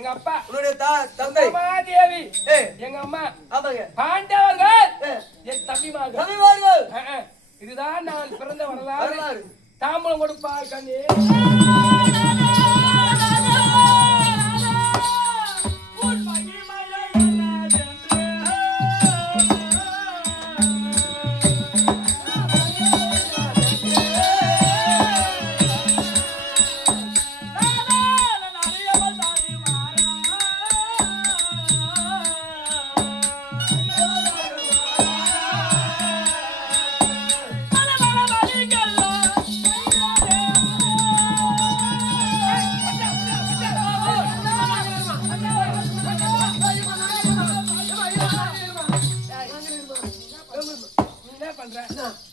எங்க அப்பா, உன்னுடைய தந்தை உமாதேவி, எங்க அம்மா, ஆமாங்க, பாண்டவர்கள் என் தம்பிமார்கள். இதுதான் நான் பிறந்த வரலாறு. தாம்பலம் கொடுப்பார் கண்ணே.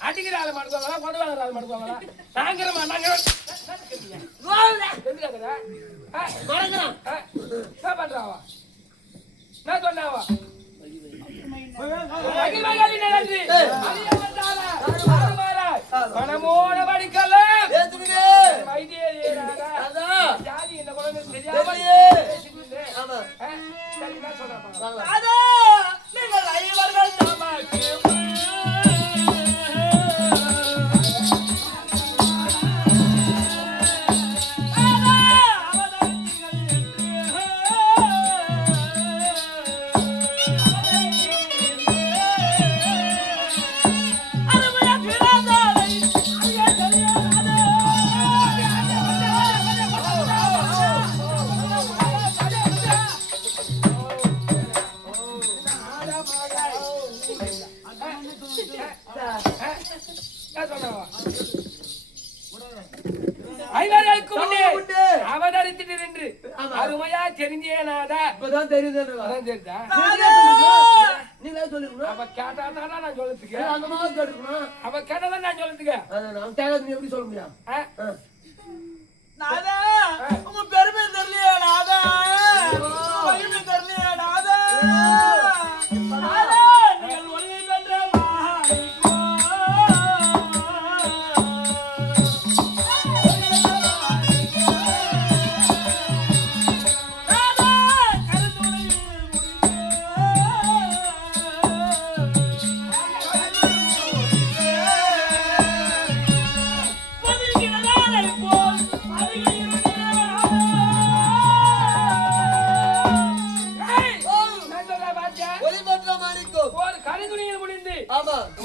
அடிக்கிறாள் மடுக்குவாங்களா, கொண்டு மடுக்குவாங்களா? நாங்கிறமா நாங்க பண்றாவா? நான் சொன்னாவா? மனமோட படிக்கல ஜாதி என்ன குழந்தை தெரியாம நீங்கள் ஐவர்கள் தமக்கு அவதரித்துட்டு என்று அருமையா தெரிஞ்சேனாதா தெரியுது. அவ கேட்டாதான் நான் சொல்லத்துக்கு, அவ கேட்டாதான் நான் சொல்லத்துக்கு. எப்படி சொல்ல முடியும்? உங்க பெருமை தெரியலையா? நாதா பெருமை தெரியலையா? நாதா நீங்கள் ஒளியை பெற்ற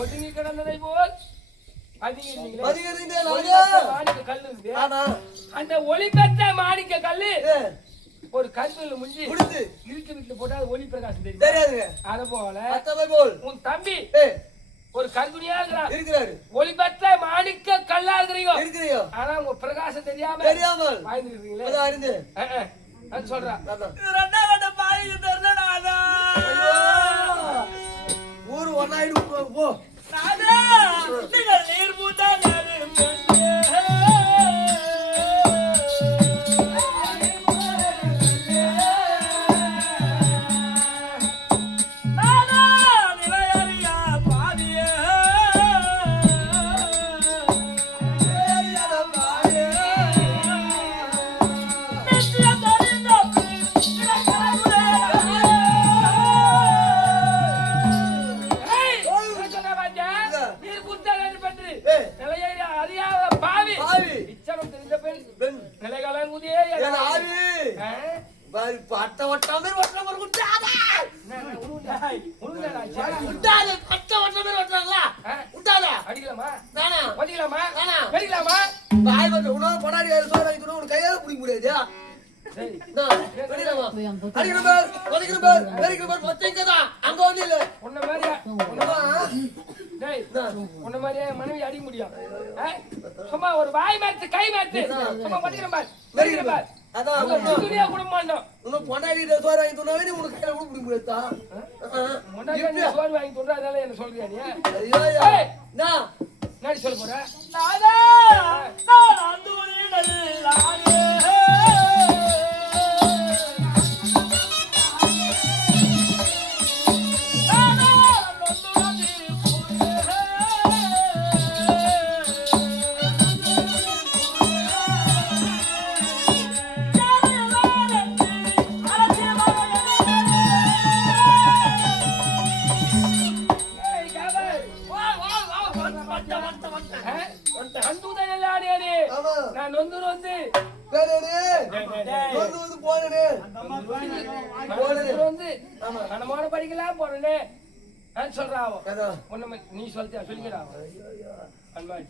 ஒதுங்கி கிடந்ததை போல் அந்த ஒளி பெற்ற மாணிக்க கல்லு ஒரு கல்லுல முஞ்சி இருக்கு வீட்டுல போட்டா அது ஒளி பிரகாசம் தெரியாது. அத போல உன் தம்பி ஒரு கருதுணியா இருக்கிறாரு, ஒளி பெற்ற மாணிக்க கல்லா இருக்கிறீங்க. ஆனா உங்க பிரகாசம் தெரியாம வாழ்ந்துருக்கீங்களே சொல்றான். ஊரு ஒன்னாயிடு போ. நீர் பூத்தா உன்ன மாதிரியே மனைவி அடிக்க முடியும். சும்மா ஒரு வாய் மாத்து கை மாத்து சும்மா பண்ணிக்கிறேன் பார் வெறிக்கிறேன் பார். அதான் துணியா குடும்பம் உனக்கு பொண்டாடி சோறு வாங்கி தந்தாவே நீ உனக்கு கையில கூட பிடிக்க முடியாதா? பொண்டாடி சோறு வாங்கி தந்தா அதனால என்ன சொல்றியா நீ? நான் சொல்ல போறேன். நாதா நான் தூணி நல்லாயே வந்து மனமான படிக்கலாம் போறேன்னு சொல்றா ஒண்ணு நீ சொல்லியா சொல்லிக்கிறா அன்பாடி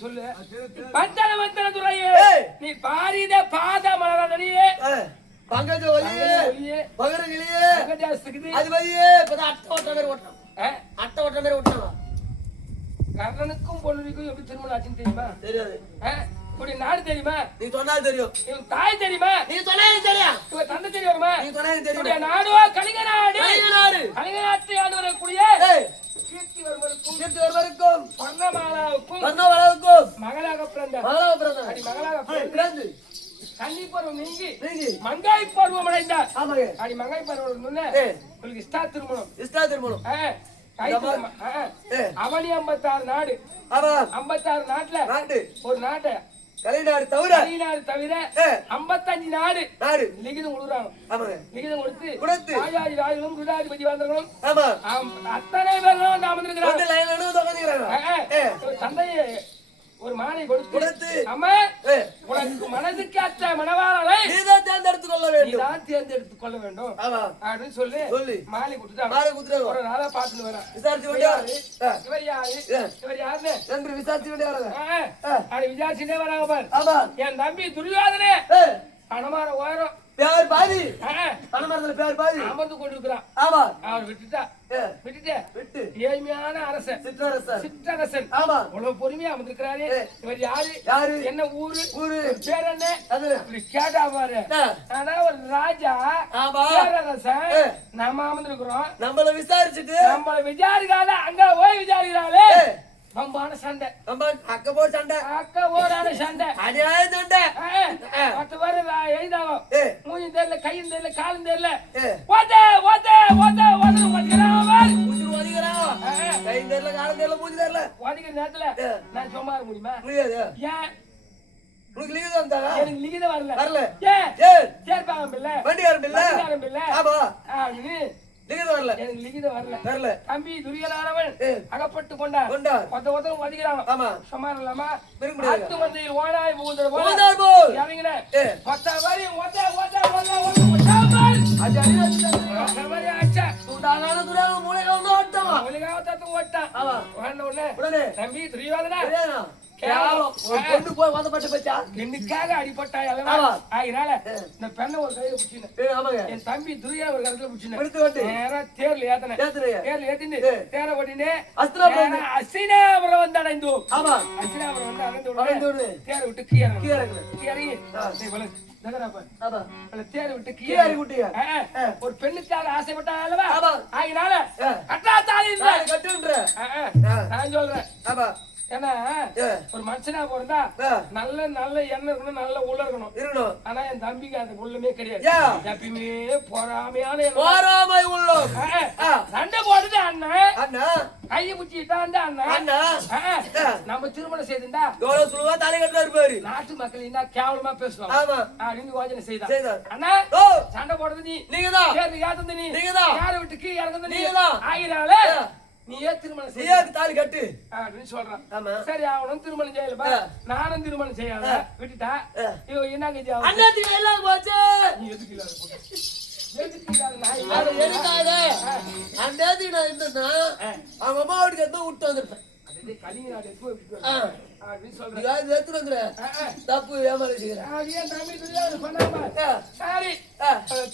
சொல்லு பந்தன மந்தன துறையே நீ பாரித பாத மலரடியே பங்கஜ வலியே பகரகிலியே பங்கஜாஸ்திகுது அது வலியே பத அட்ட ஓட்ட மாதிரி ஓட்டறான் அட்ட ஓட்ட மாதிரி ஓட்டறான் கர்ணனுக்கும் பொன்னுவிக்கும் எப்படி திருமணம் ஆச்சுன்னு தெரியுமா தெரியாது உடைய நாடு தெரியுமா? நீ சொன்னாலும் தெரியும். இவன் தாய் தெரியுமா? நீ சொன்னாலும் தெரியும். இவன் தந்தை தெரிய வருமா? நீ சொன்னாலும் தெரியும். உடைய நாடோ கலிங்க நாடு. கலிங்க நாடு. கலிங்க நாட்டை ஆண்டு வரக்கூடிய கீர்த்தி வருவருக்கும் வர்ணமாலாவுக்கும் மகளாக பிறந்த அடி மகளாக பிறந்து கன்னி பருவம் நீங்கி மங்காய் பருவம் அடைந்தார். அடி மங்காய் பருவம் உங்களுக்கு இஷ்டா திருமணம் அவனி 56 நாடு 56 நாட்டுல ஒரு நாட்டை கலிநாடு தவிர 55 நாடு லிகிதம் கொடுக்குறாங்க. லிகிதம் கொடுத்து ராஜாதி ராஜர்களும் குருதாதிபதி வந்தவர்களும் அத்தனை பேரும் அமர்ந்திருக்கிறாங்க. தந்தையை ஒரு மாலை கொடுத்து அம்மா உனக்கு மனதுக்கு அற்ற மனவாளரை நீதான் தேர்ந்தெடுத்துக் கொள்ள வேண்டும் அப்படின்னு சொல்லி மாலை கொடுத்துட்டாங்க. ஒரு நாளா பாத்துட்டு வரேன். இவர் யாருன்னு என்று விசாரிச்சு விசாரிச்சுட்டே வராங்க பாரு. என் தம்பி துரியோதனே பணமான உயரம் பேர் பாதி பணமரத்துல பேர் பாதி அமர்ந்து கொண்டிருக்கிறான். அவர் விட்டு ஏழ்மையான அரசன் சிற்றரசன் அவ்வளவு பொறுமையா அமர்ந்திருக்கிறாரு. இவர் யாரு என்ன ஊரு பேர் என்ன கேட்டா பாரு. ஆனா ஒரு ராஜா பேரரசன் நம்ம அமர்ந்திருக்கிறோம். நம்மள விசாரிச்சுட்டு நம்மள விசாரிக்காத அங்க போய் விசாரிக்கிறாளே பம்பான சண்டை அக்க போரான சண்டை அடியாய சண்டை 10 பேர் எழுதாவும் மூஞ்சி தெரியல கையும் தெரியல காலும் தெரியல ஒதுக்கிற நேரத்துல நான் சும்மா இருக்க முடியுமா? ஏன் உனக்கு லிகிதம் வந்தா? எனக்கு லிகிதம் வரல. ஏன் சேர்ப்பாங்க பிள்ளை வண்டியாரம் பிள்ளை லிகிதம் வரல. எனக்கு லிகிதம் வரல. தம்பி துரியனானவன் அகப்பட்டு கொண்டான். ஒருத்தன் வதிக்கிறான். சும்மா இல்லாம அத்து மந்தையில் ஓனாய் புகுந்தது போல் இறங்கின 10 வாரி தம்பி துரியோதனா அடிப்பட்டாய். அதனால இந்த பெண்ணை ஒரு கையில பிடிச்சினேன். என் தம்பி துரியா ஒரு கருத்துல பிடிச்சினேன். தேர்ல ஏத்தின்னு தேர ஓட்டினே அசினாபுரம் வந்து அடைந்தோம். அசினாபுரம் வந்து அடைந்து தேர விட்டு கீழறங்கி தேர விட்டு கீழறி ஒரு பெண்ணுக்காக ஆசைப்பட்டா அல்லவா? அதனால கட்டா தாலி நான் சொல்றேன். ஏன்னா ஒரு மனுஷனா பிறந்தா நல்ல எண்ணம் இருக்கணும், நல்ல உள்ள இருக்கணும். ஆனா என் தம்பிக்கு அந்த உள்ளமே கிடையாது. எப்பயுமே பொறாமையான உள்ளம். சண்டை போடுது அண்ணன் கையை பிடிச்சிட்டா அண்ணன் நம்ம திருமணம் செய்துண்டா எவ்வளவு சுழுவா தலை கட்டா இருப்பாரு. நாட்டு மக்கள் என்ன கேவலமா பேசுவாங்க அப்படின்னு யோஜனை செய்தான். அண்ணா சண்டை போடுறது நீங்கதான், ஏத்தது நீங்கதான், யாரை விட்டு கீ இறங்குது நீங்கதான். ஆகிறால நீயே திருமணம் செய்ய தாலி கட்டு அப்படின்னு சொல்றான். சரி அவனும் திருமணம் செய்யலப்பா, நானும் திருமணம் செய்யாத விட்டுட்டா. இவ என்ன கட்சி நீ எதுக்கு இல்லாத அவங்க அம்மா வீட்டுக்கு எதுவும் விட்டு வந்திருப்பேன். கலிங்க நாடு தப்பு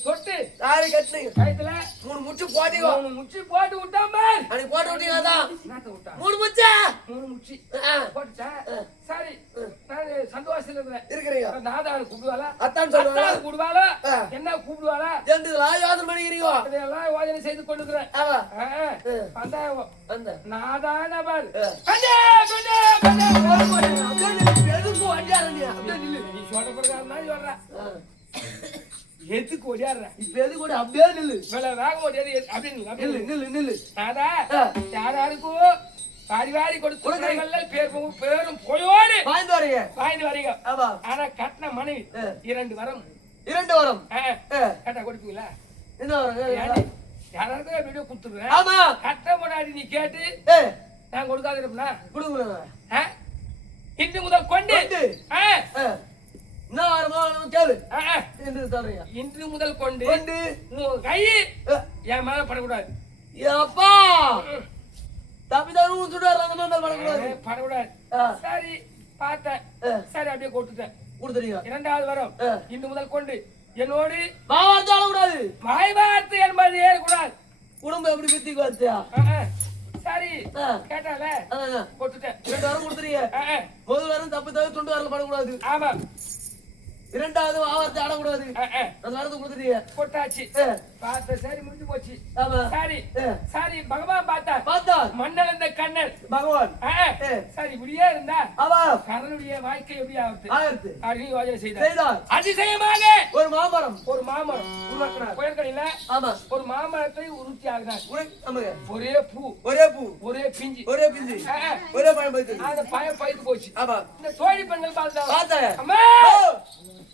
தொட்டு தாலி கட்டுனீங்க. கழுத்துல 3 முச்சு போட்டு விட்டாம அன்னைக்கு போட்டு விட்டீங்கதான். 3 முச்சு போட்டுச்சா? சரி நான் சந்தோஷத்துல இருக்கிறீங்க. நாதாரு கூப்பிடுவாளா? அத்தான் சொல்லுவாளா? கூப்பிடுவாளா? என்ன கூப்பிடுவாளா? யோசனை பண்ணிக்கிறீங்க. இதெல்லாம் யோசனை செய்து கொண்டுக்கிறேன். நாதான பாரு எதுக்கு ஓடியாடுற? இப்ப எது கூட அப்படியே நில்லு. வேகம் ஓடியாது அப்படின்னு நில்லு. யாராருக்கும் வாரி கொடுத்து பேரும் போயோடு வாய்ந்து வரீங்க. ஆனா கட்டின மனைவி 2 வரம் கட்ட கொடுப்பீங்களா? என்ன வரம்? யாராருக்கும் வீடியோ கொடுத்துருவேன். கட்ட முன்னாடி நீ கேட்டு நான் கொடுக்காத இருப்பா கொடுக்குறேன். இன்று முதல் கொண்டு என்ன வரமோ கேளு. இன்று முதல் கொண்டு கை என் மேல படக்கூடாது. அப்பா தப்பிதான் சுடாரு அந்த மேல படக்கூடாது. சரி பார்த்தேன். சரி அப்படியே கொடுத்துட்டேன். கொடுத்துறீங்க. 2வது வரம் இன்று முதல் கொண்டு என்னோடு வார்த்தை ஆளக்கூடாது. வாய் வார்த்தை என்பது ஏறக்கூடாது. குடும்பம் எப்படி வித்திக்கு வார்த்தையா? சரி கேட்டால போட்டுட்டேன் 2 வாரம் கொடுத்துறீங்க முதல் வாரம் தப்பு தவிர துண்டு வாரம் படக்கூடாது ஆமா இரண்டாவது ஆவரத்தை ஆடக்கூடாது அந்த வாரத்தை கொடுத்துறீங்க போட்டாச்சு பார்த்த சரி முடிஞ்சு போச்சு ஆமா சரி சரி பகவான் பார்த்தா மன்னன் இந்த கண்ணன் பகவான் சரி இப்படியே இருந்தா ஆமா கரனுடைய வாழ்க்கை எப்படி ஆகுது அப்படின்னு யோசனை செய்தார் அதிசயமாக ஒரு மாமரம் உருவாக்கினார் புயற்கடையில ஆமா ஒரு மாமரத்தை உருத்தி ஆகினார் ஒரே பூ ஒரே பிஞ்சு ஒரே பழம் பைத்து அந்த பழம் பைத்து போச்சு ஆமா இந்த தோழி பெண்கள் பார்த்தாங்க அம்மா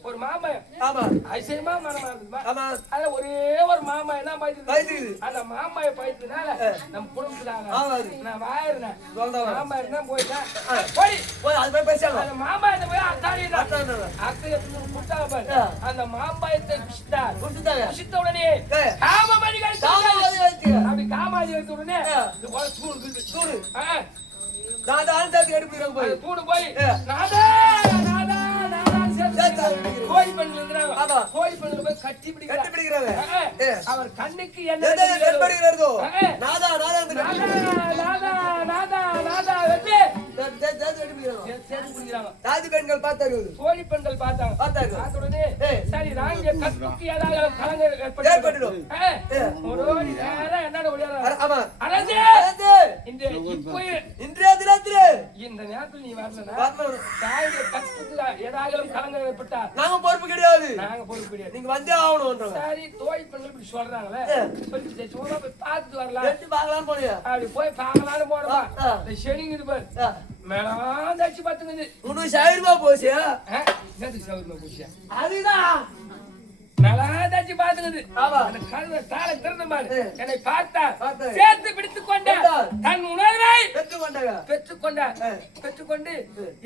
ஒரு மாமரம் ஆமா அதிசயமா மரமா இருக்குமா ஆமா அதுல ஒரே ஒரு மாமா என்ன பைத்து அந்த மாமாய பைத்துனால நம்ம குடும்பத்துக்காக நான் வாயிருந்தேன் மாமா இருந்தா போயிட்டேன் போய் அது போய் பேசாங்க அந்த மாமாயத்தை போய் அத்தாடி அத்தை கொடுத்தாங்க பாரு அந்த மாமாயத்தை குடிச்சிட்ட உடனே அப்படி காமாதி எடுத்த உடனே தூணு தூணு போய் நாதா நாதா கோயில் பெண்கள் இருக்கிறாங்க கோயில் பெண்கள் போய் கட்டி பிடிக்கிறாங்க அவர் கண்ணுக்கு என்ன நாதா நாதா நாதா நாதா நாதா வெட்டி தாதி பெண்கள் பார்த்தாங்க கோழி பெண்கள் பார்த்தாங்க உடனே சரி நாங்க கற்புக்கு ஏதாவது கலங்க ஏற்பட்டுடும் என்னோட இன்றைய தினத்திலே இந்த நேரத்தில் நீ வரலனா தாயுடைய கற்புக்கு ஏதாவது கலங்க ஏற்பட்டா நாங்க பொறுப்பு கிடையாது நீங்க வந்தே ஆகணும் சரி தோழி பெண்கள் இப்படி சொல்றாங்களே போய் பார்த்துட்டு வரலாம் பார்க்கலாம் போனியா அப்படி போய் பார்க்கலான்னு போனோமா செடிங்குது பாரு மேலாம் தச்சு பாத்துங்குது உனக்கு சைடுமா போச்சு அதுதான் மேலாம் தச்சு பாத்துங்குது அந்த கழுவை தாளை திறந்த மாதிரி என்னை பார்த்தா சேர்த்து பிடித்துக் கொண்டார் தன் உணர்வை பெற்றுக்கொண்டு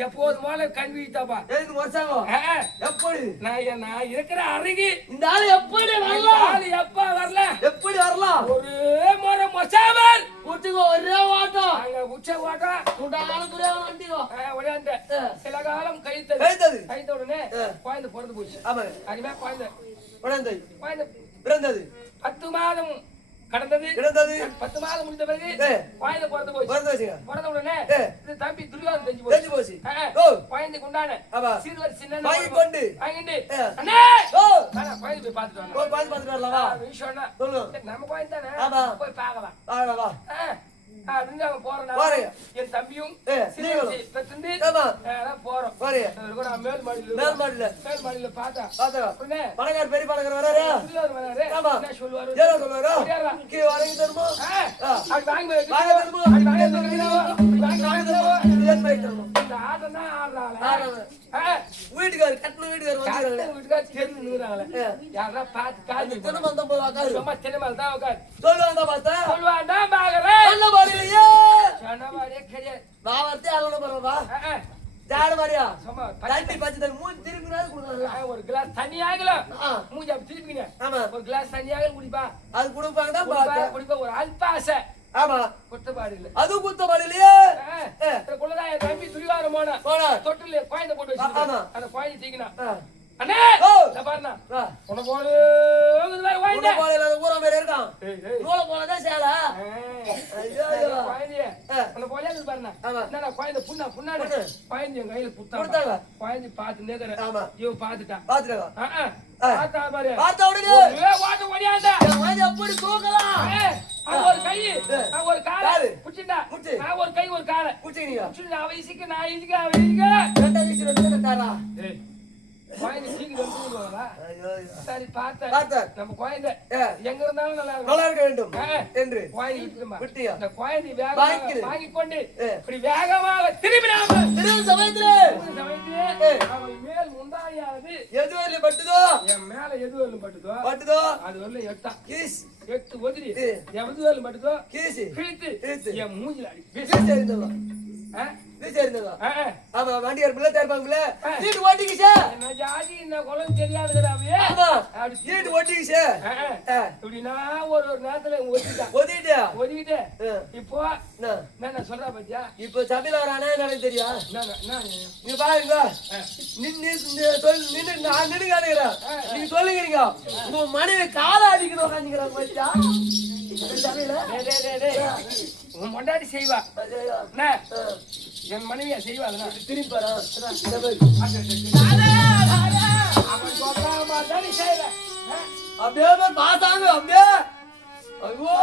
எப்போது போல கல்வி வைத்தாப்பா எப்படி நான் இருக்கிற அருகி இந்த ஆளு எப்படி வரலாம் எப்ப வரல எப்படி வரலாம் ஒரே முறை மொசாமர் ஒரே ஓட்டம் அங்க உச்ச ஓட்டம் ஒழியாந்த சில காலம் கழித்த உடனே குழந்தை பிறந்து போச்சு அதுமே குழந்தை பிறந்தது 10 மாதம் கடந்தது 10 மாதம் முடிந்த பிறகு குழந்தை பிறந்து போச்சு பிறந்த உடனே தம்பி துரியோதனன் தெரிஞ்சு போச்சு குழந்தை கொண்டான சீர்வர் சின்ன வாங்கிட்டு அண்ணே குழந்தை போய் பார்த்துட்டு வரலாம் நம்ம குழந்தை தானே போய் பார்க்கலாம் என் தம்பியும் போறோம் மேல் மாடியில பார்த்தா பணக்கார பெரிய பணக்கார வராரு சொல்லுவாரு வீட்டுக்காரு கட்டணம் வீட்டுக்காரு யாரா பார்த்து சொல்லுவாங்க ஒரு கிளாஸ் தண்ணி ஆகலாம் மூஞ்சி அப்படி திருப்பிங்க ஒரு கிளாஸ் தண்ணி ஆகல குடிப்பா அது குடுப்பாங்க குடிப்பா ஒரு அல்பாசை ஆமா குத்தபாடு இல்ல அது குத்தபாடு இல்லையே குள்ளதான் என் தம்பி துரிவாரம் போன தொட்டில குழந்தை போட்டு வச்சு அந்த குழந்தை தீக்கினா அண்ணே பாருண்ணா உன போல ஊரம் பேர் இருக்கான் நூல போனதான் சேலா குழந்தைய உன போல பாருண்ணா என்னடா குழந்தை புண்ணாடு குழந்தை என் கையில கொடுத்தாங்க குழந்தை பார்த்து நேக்கிறேன் இவ பாத்துட்டான் பார்த்தா பாரு பார்த்த உடனே வாட்ட ஓடியாண்டா எப்படி தூக்கலாம் ஒரு கை ஒரு கால் புடிச்சா ஒரு கை ஒரு கால் புடிச்சீங்க அவ இசிக்க நான் இசிக்க அவ இசிக்க குழந்தை சீக்கிரம் வந்துருவாங்களா சரி பார்த்தா நம்ம குழந்தை எங்க இருந்தாலும் நல்லா இருக்க வேண்டும் என்று குழந்தை அந்த குழந்தை வேகமாக வாங்கி கொண்டு இப்படி வேகமாக திரும்பினாம அவள் மேல் முந்தானியானது எது வரல பட்டுதோ என் மேல எது வரலும் பட்டுதோ அது வரல 8 ஒதிரி எது வரலும் பட்டுதோ கிழித்து என் மூஞ்சில அடி ஆமா வண்டியார் பிள்ளை தேர்ப்பாங்கல்ல சீட்டு ஓட்டிக்கிச்சே என்ன ஜாதி என்ன குலம் தெரியாதுடா அப்படியே அப்படி சீட்டு ஓட்டிக்கிச்சே இப்படினா ஒரு நேரத்துல ஒதிக்கிட்டே இப்போ நான் சொல்றா பத்தியா இப்போ சபையில வரானே எனக்கு தெரியும் நீ பாருங்க நின்னு நான் நின்னு காட்டுகிறேன் நீங்க சொல்லுங்க உங்க மனைவி காலை அடிக்கணும் உட்காந்துக்கிறாங்க பத்தியா உன் பொண்டாட்டி செய்வா என்ன என் மனைவியா செய்வா அதெல்லாம் திரும்பி அவன் சொல்றான் மாதிரி செய்யல அப்படியே பாத்தாங்க அப்படியே ஐயோ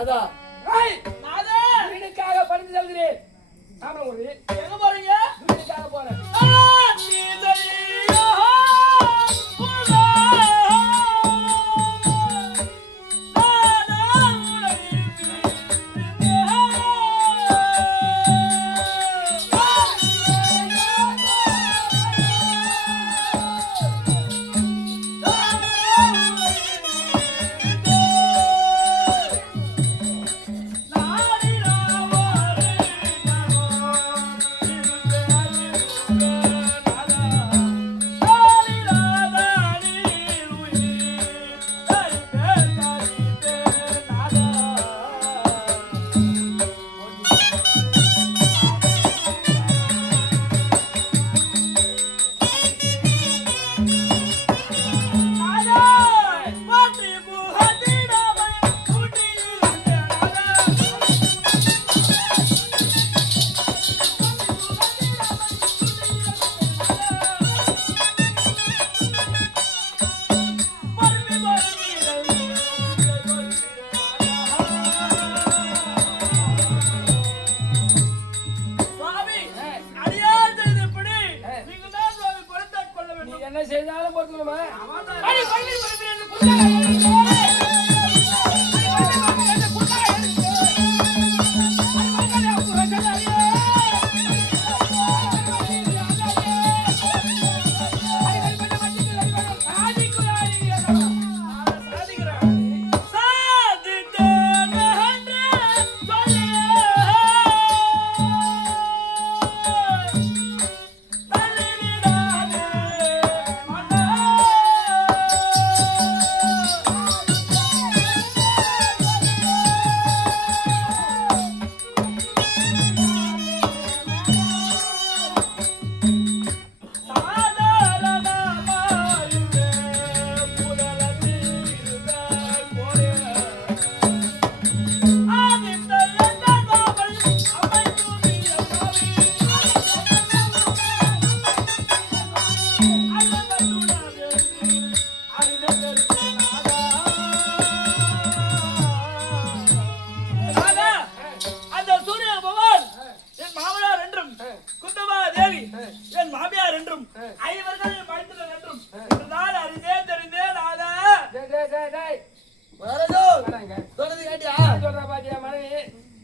அதான் வீடுக்காக படித்து செல்கிறேன் ஆமா ஒரு எங்க போறீங்க வீடுக்காக போறேன் என்ன செய்தாலும் பொறுக்கணுமா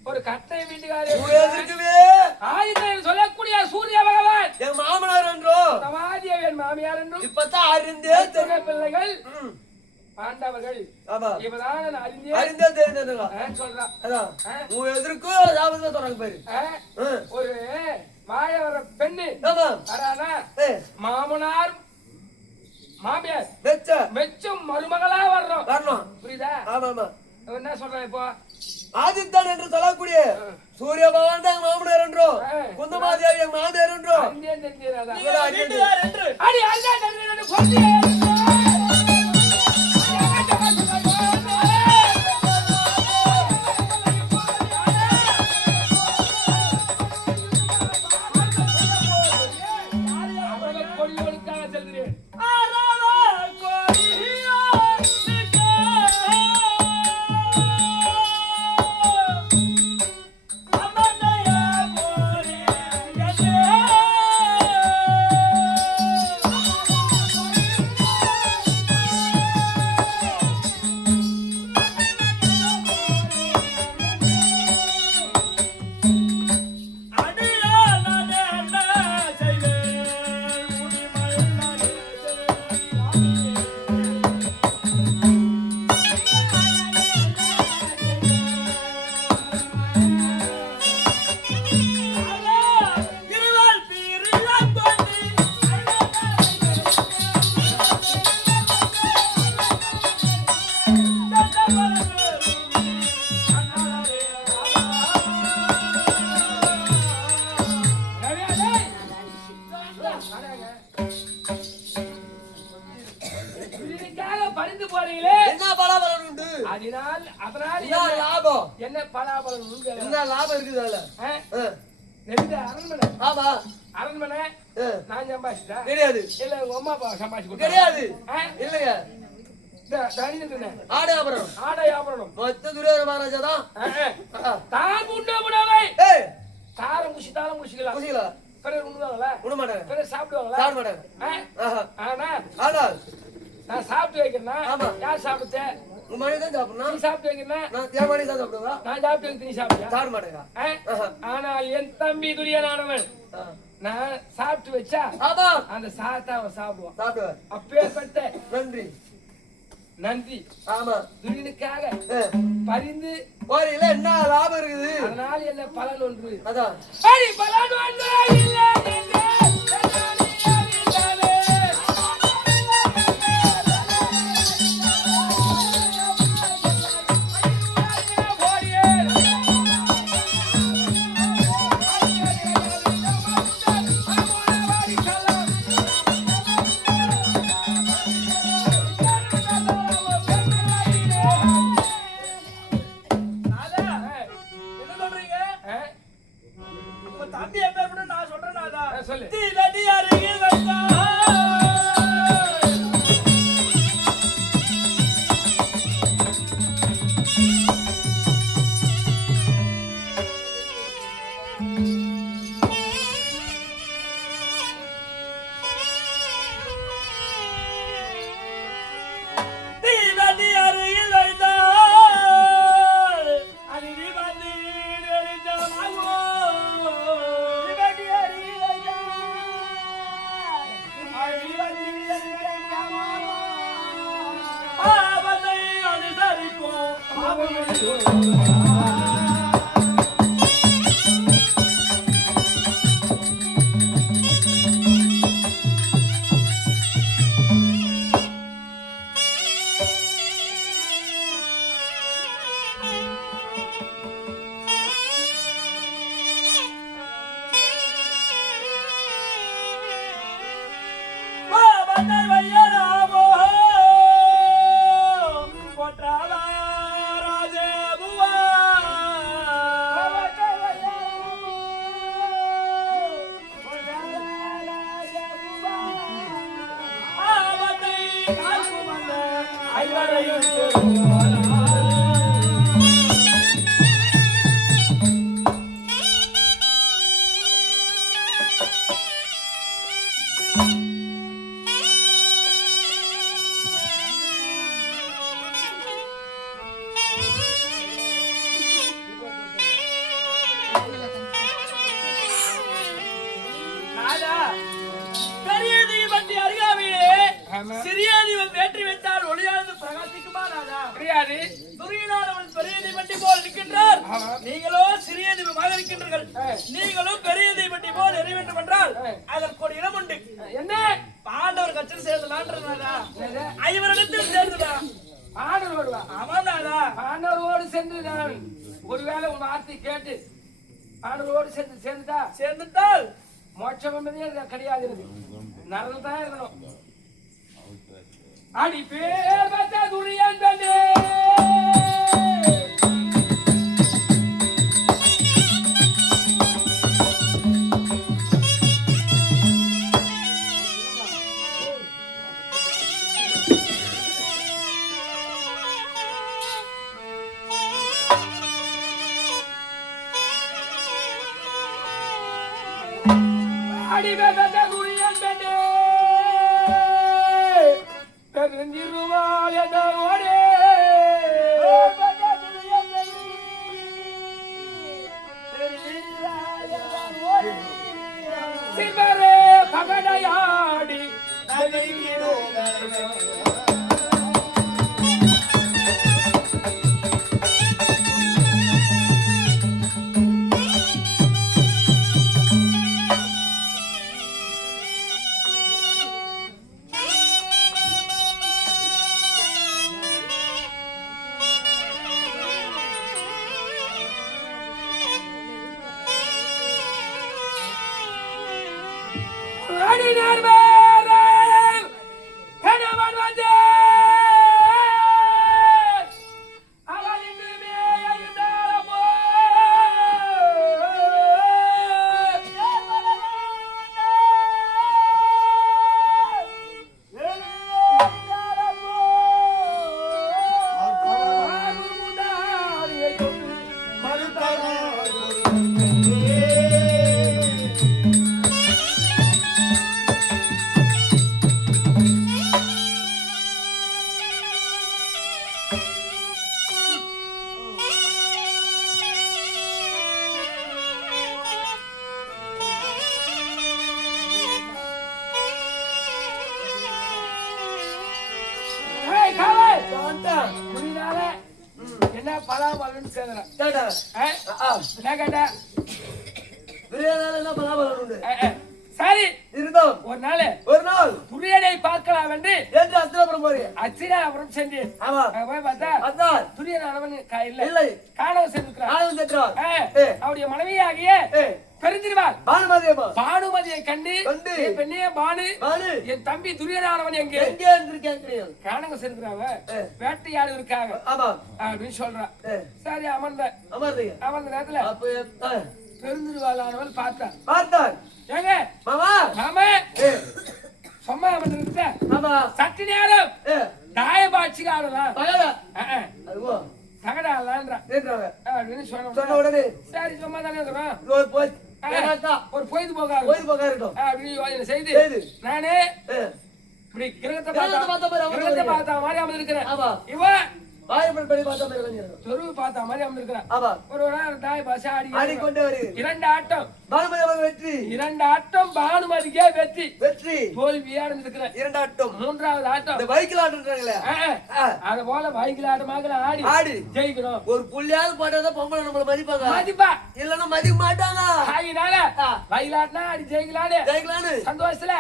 ஒரு கட்டை வீட்டுக்காரே சொல்லக்கூடிய சூரிய பகவான் என் மாமனார் என்றோ சமாதியவன் மாமியார் என்றும் இப்பதான் அறிந்தே பிள்ளைகள் பாண்டவர்கள் இவதான் அறிந்தே தெரிந்ததுங்க சொல்றான் அதான் உன் எதிர்க்கும் சொல்றாங்க பாரு ஒரு மாயவர பெண்ணு வரானா மாமனார் மாமியார் மெச்சும் மருமகளா வரணும் புரியுதா ஆமா ஆமா என்ன சொல்றேன் இப்போ ஆதித்தன் என்று சொல்லக்கூடிய சூரிய பகவான் தான் மாமனார் என்றோ குந்தமாதேவி என் மாமியார் என்றோ அதனால லாபம் என்ன பலாபலம் என்ன லாபம் இருக்குது அதுல அரண்மனை ஆமா அரண்மனை நான் சம்பாதிச்சா கிடையாது இல்ல உங்க அம்மா அப்பா சம்பாதிச்சு கிடையாது இல்லைங்க ஆடை ஆபரணம் மொத்த துரியோதன மகாராஜா தான் தான் உண்ட உணவை தாரம் குஷிக்கலாம் பிறகு உண்ணுவாங்களா உண்ண மாட்டாங்க பிறகு சாப்பிடுவாங்களா சாப்பிட மாட்டாங்க ஆனால் நான் சாப்பிட்டு வைக்கிறேன்னா யார் சாப்பிட்ட உங்க மணி தான் சாப்பிடணும் நீ சாப்பிட்டு வைக்கிறேன்னா நான் என் மணி தான் சாப்பிடுவா நான் சாப்பிட்டு வைக்க நீ சாப்பிட்டியா சாப்பிட மாட்டேங்க ஆனால் என் தம்பி துரியனானவன் நான் சாப்பிட்டு வச்சா அந்த சாத்தா அவன் சாப்பிடுவான் அப்பேற்பட்ட நன்றி ஆமா துரியனுக்காக பரிந்து போறீங்களா என்ன லாபம் இருக்குது அதனால என்ன பலன் ஒன்று அதான் பலன் ஒன்று இல்லை நீங்களோ சிறிய தீபமாக இருக்கின்றீர்கள். நீங்களும் பெரிய தீபத்தை போல் எரிய வேண்டும் என்றால் அதற்கு ஒரு இடம் உண்டு. என்ன பாண்டவர் கட்சியில் சேர்ந்தலான்றதா ஐவரிடத்தில் சேர்ந்ததா பாண்டவர்களா? ஆமாடா, பாண்டவரோடு சென்று நான் ஒருவேளை உன் வார்த்தை கேட்டு பாண்டவரோடு சேர்ந்துட்டால் மோட்சம் என்பதே கிடையாது. நரகம் தான் இருக்கணும். அடி பேர் பத்த துரியன் பெண்ணே பகடையாடி விட்டான் புரியுதால என்ன பலாபலன்னு கேக்குறேன் கேட்டா என்ன கேட்டா துரியோதனால என்ன பலாபலன் உண்டு சரி இருந்தோம் ஒரு நாள் துரியனை பார்க்கலாம் என்று அஸ்தினாபுரம் போறீங்க அச்சினாபுரம் சென்று ஆமா போய் பார்த்தா துரியனானவன் இல்லை காணவன் சென்றிருக்கிறான் அவருடைய மனைவியாகிய பெருந்திருவாள் பானுமதியை கண்டு பெண்ணே பானு என் தம்பி துரியனானவன் எங்கே காணவன் சென்றிருக்கிறாங்க வேட்டையாடு இருக்காங்க அப்படின்னு சொல்றான் சரி அமர்ந்த நேரத்துல பெருந்திருவாளானவள் பார்த்தான் ஏங்க மாமா சும்மா அமர்ந்து சற்று நேரம் தாயபாட்சிக்கு ஆடலாம் தகடாடலான்ற அப்படின்னு சொன்ன உடனே சரி சும்மா தானே ஒரு பொழுதுபோக்கா இருக்கட்டும் அப்படின்னு யோசனை செய்து நானே இப்படி கிரகத்தை பார்த்த மாதிரி அமர்ந்திருக்கிறேன் இவன் தெருவு பார்த்த மாதிரி அமர்ந்திருக்கிறான் ஒரு தாய் பாஷா ஆடிக்கொண்டே வருகிறது இரண்டு ஆட்டம் பானுமதிக்கே வெற்றி தோல்வியே அடைஞ்சிருக்கிறேன் இரண்டு ஆட்டம் மூன்றாவது ஆட்டம் பைக்கில் ஆடுறாங்களே அது போல பைக்கில் ஆட்டமாக ஆடி ஜெயிக்கணும் ஒரு புள்ளியாவது போட்டாதான் பொம்பளை நம்மள மதிப்பா இல்லன்னா மதிக்க மாட்டாங்க அதனால பைக்கில் ஆட்டினா ஆடி ஜெயிக்கலான்னு சந்தோஷத்துல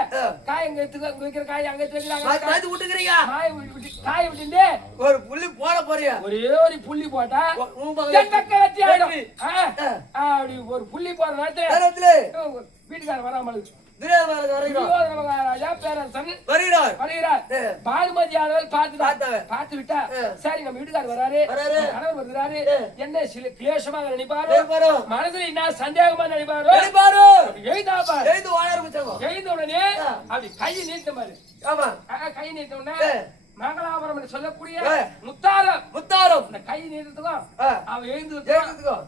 காய் அங்க வைக்கிற காய் அங்க விட்டுக்கிறீங்க காய் விட்டு ஒரு புள்ளி போறியா ஒரே ஒரு புள்ளி போட்டா அப்படி ஒரு புள்ளி போற நேரத்துல வீட்டுக்காரர் வராமல் பார்த்து விட்டா சரி நம்ம வீட்டுக்காரர் வராரு கணவர் வருகிறாரு என்ன சில கிளேசமாக நினைப்பாரோ மனசுல என்ன சந்தேகமா நினைப்பாரோ எழுந்த உடனே அப்படி கையை நீட்ட மாதிரி கை நீட்ட உடனே மங்களாபுரம் சொல்லக்கூடிய முத்தாரம் இந்த கை நீட்டத்துக்கும் அவன் எழுந்துக்கும்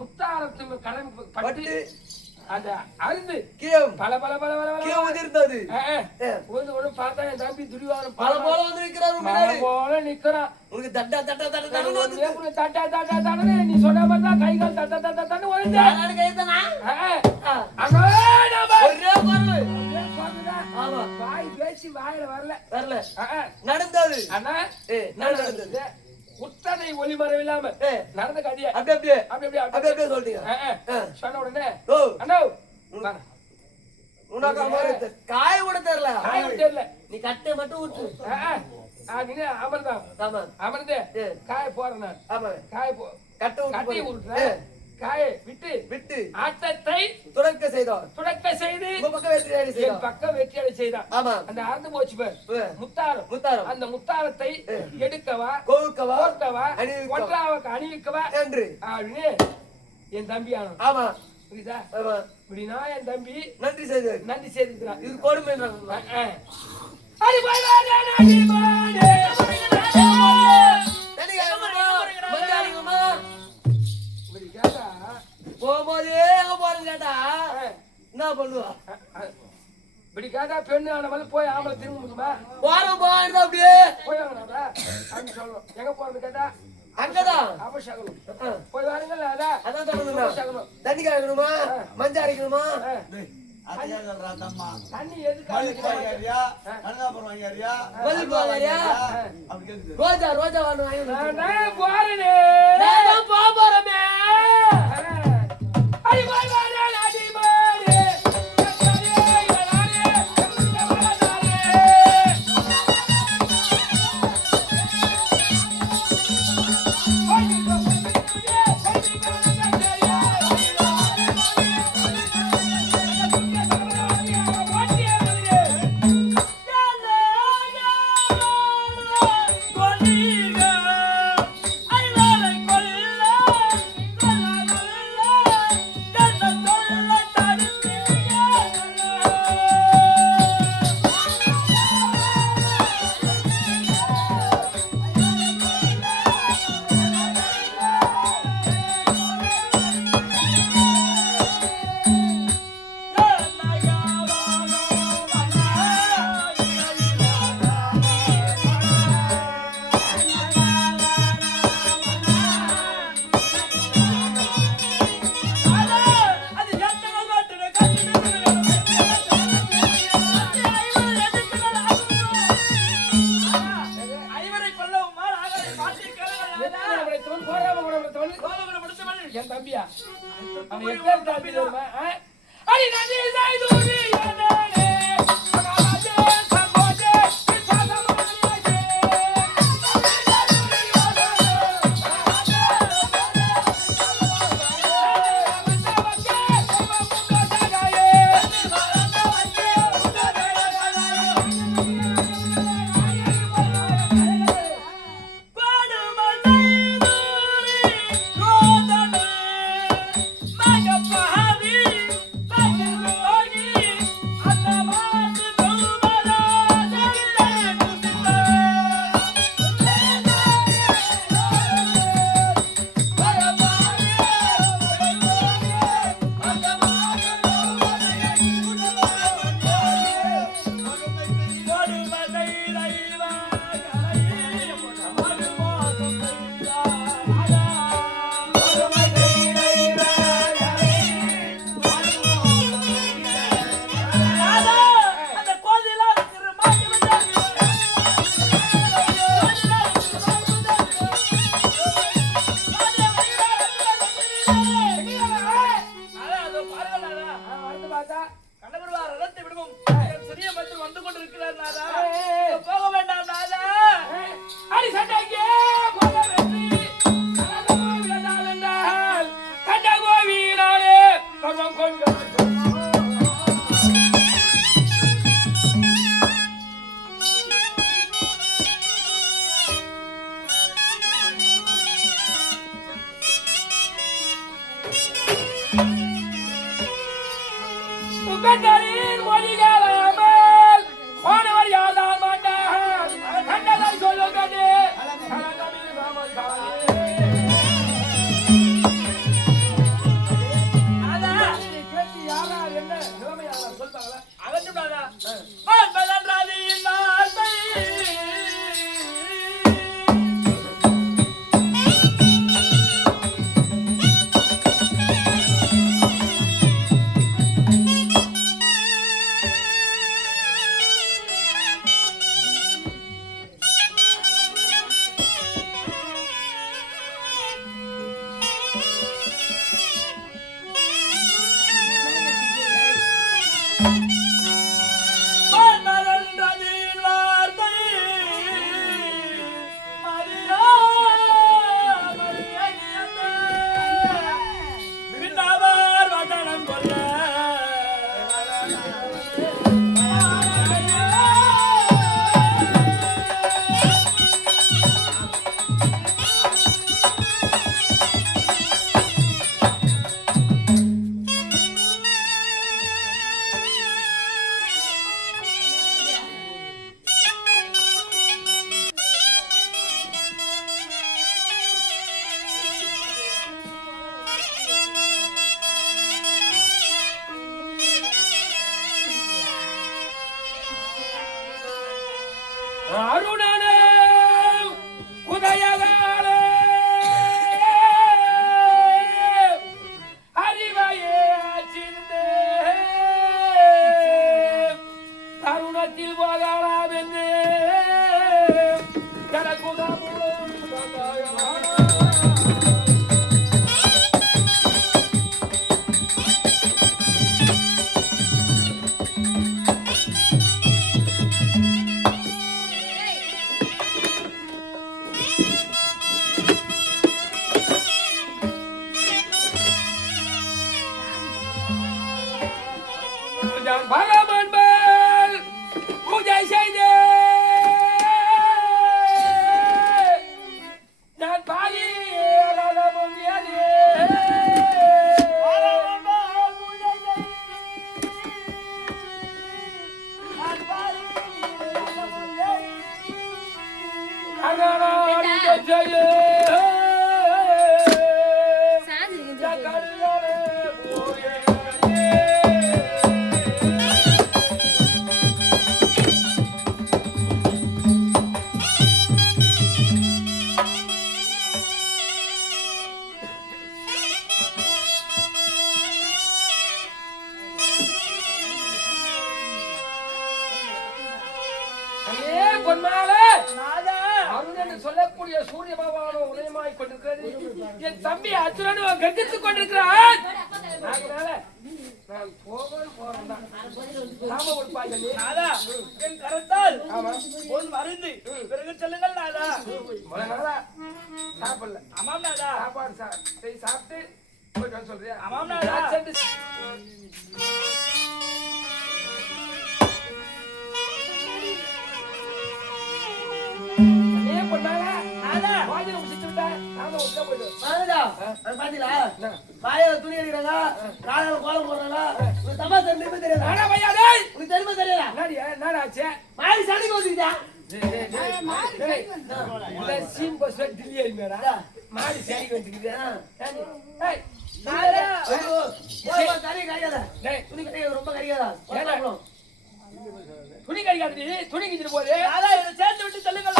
முத்தாரத்துக்கு கடன் பட்டு அந்த அருந்து பல உதிர்ந்தது ஒண்ணு பார்த்தா என் தம்பி துரியோதனன் பல போல வந்து நிக்கிறான் போல நிக்கிறான் உனக்கு தட்டா நீ சொன்ன பார்த்தா கை கால் தட்டன்னு வாய் பேசி வாயில வரல நடந்தது நடந்தது உத்தனை ஒளிமறைவில்லாம நடந்த கதையை அப்படியே சொல்றீங்க சொன்ன உடனே உனக்கு காய கூட தெரியல நீ கட்டை மட்டும் விட்டு அமர்ந்து காய போறேன் கட்டை விட்டுறேன் காய விட்டு ஆட்டத்தை துடக்க செய்து பக்கம் வெற்றியடை செய்தான் அந்த அறந்து போச்சு பேர் முத்தாரம் அந்த முத்தாரத்தை எடுக்கவா கோர்க்கவா அணிவிக்கவா என்று அப்படின்னு என் தம்பி ஆனா புரியுதா இப்படின்னா என் தம்பி நன்றி செய்திருக்கிறான் இது கொடுமை போகும்போதே எங்க போறேன்னு கேட்டா என்ன பண்ணுவா இப்படி கேட்டா பெண்ணு ஆனவள் போய் ஆம்பளை திரும்ப முடியுமா போறோம் அப்படியே போய் வாங்கினாடா அப்படின்னு சொல்லணும் எங்க போறது கேட்டா அங்கதான் அவசகலம் போய் வாருங்கள் அதான் சொல்லணும் தண்ணி காய்க்கணுமா மஞ்சள் அரைக்கணுமா தண்ணி எதுக்கு ரோஜா வாங்க போறேனே போறமே கொல்லிக என் தம்பியா அவன் எப்படி தம்பி வருமா அடி நதி செய்தூரி என்னே மகாராஜே சங்கோஜே விசாதமானியே போக வேண்டாம் நாதா அடி சண்டைக்கே போக வெற்றி கனகமோ விழந்தாவென்றால் கண்டகோ வீணாலே கர்மம் கொஞ்சம் கண்டரின் மொழிகளாமல் போனவர் யார்தான் மாட்டார் கண்டதை சொல்லுங்கடே கலந்தமிழ் ராமகாலே நாதா கேட்டு யாரார் என்ன நிலைமை யாரார் சொல்றாங்களா அகற்றும் நாதா ஆன்மதன்றாதியின் வார்த்தை ஆன்மதன்றாதியின் வார்த்தை மரியா மரியாதை விண்ணவர் வதனம் கொள்ள அருணனே உதயகாலே அறிவையே சிந்தே தருணத்தில் போகலாம் என்று கனகுணமும் சந்தாயான வரக்கூடிய சூரிய பகவானும் உதயமாய் கொண்டிருக்கிறது. என் தம்பி அர்ஜுனனும் கர்ஜித்துக் கொண்டிருக்கிறான். அதனால நான் போறேன் தான். நாம ஒரு பாய்ச்சல் நாதா என் கரத்தால் போதும் அறிந்து பிறகு சொல்லுங்கள் நாதா. நாளா சாப்பிடல. ஆமாம் நாதா. சாப்பாடு சாப்பிட்டு போயிட்டு சொல்றியா? ஆமாம் நாதா. துணி அடிக்கிறாங்க காலையில கோலம் போடுறாங்க தமா தெரியுமே தெரியாது உனக்கு தெரியுமா தெரியாது மாறி சண்டைக்கு வந்துக்கிட்டா மாடி சரி வந்துக்குது. துணி கிடையாது ரொம்ப கிடையாதா துணி கடிக்காது துணி கிச்சிட்டு போது சேர்த்து விட்டு சொல்லுங்கள்.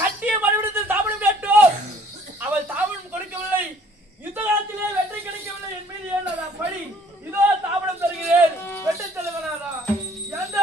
கட்டிய மறுபடியும் தாமதம் வேண்டும். அவள் தாமதம் கொடுக்கவில்லை. யுத்த காலத்திலே வெற்றி கிடைக்கவில்லை. என் மீது ஏன் பழி? இதோ தாமதம் தருகிறேன். வெற்றி செல்லுகிறாரா எந்த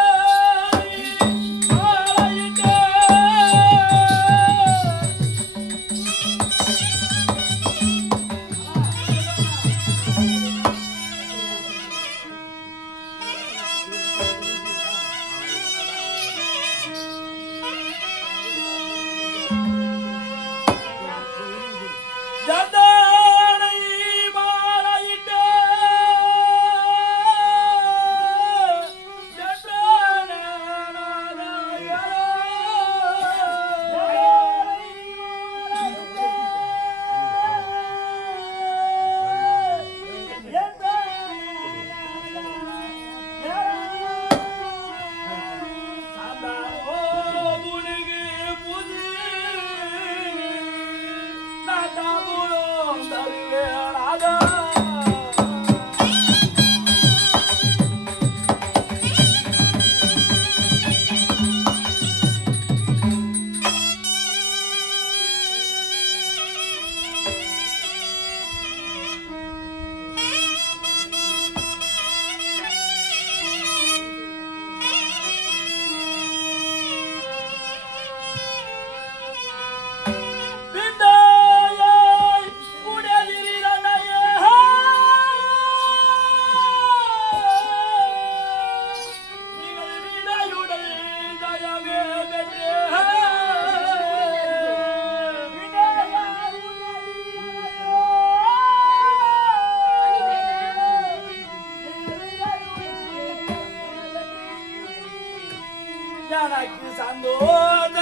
எனக்கு சந்தோஷ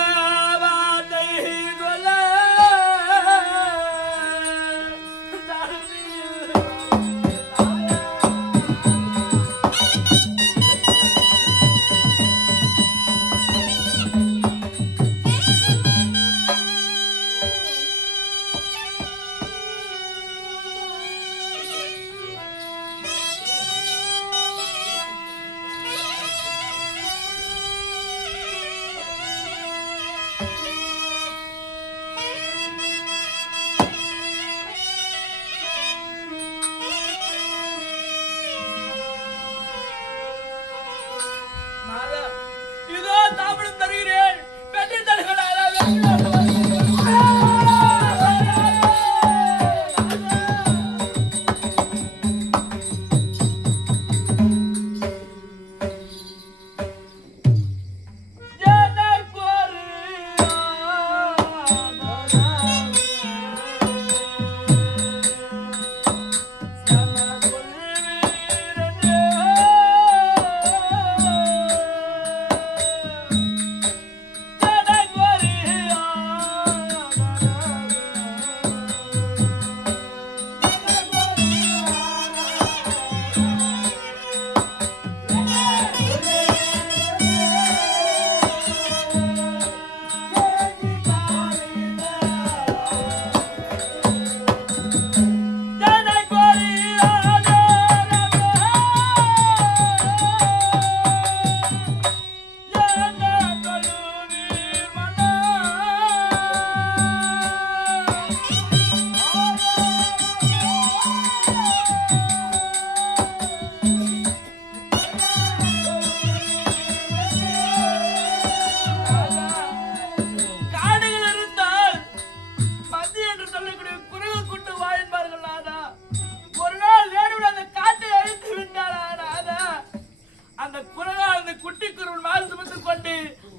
வார்த்தை சொல்ல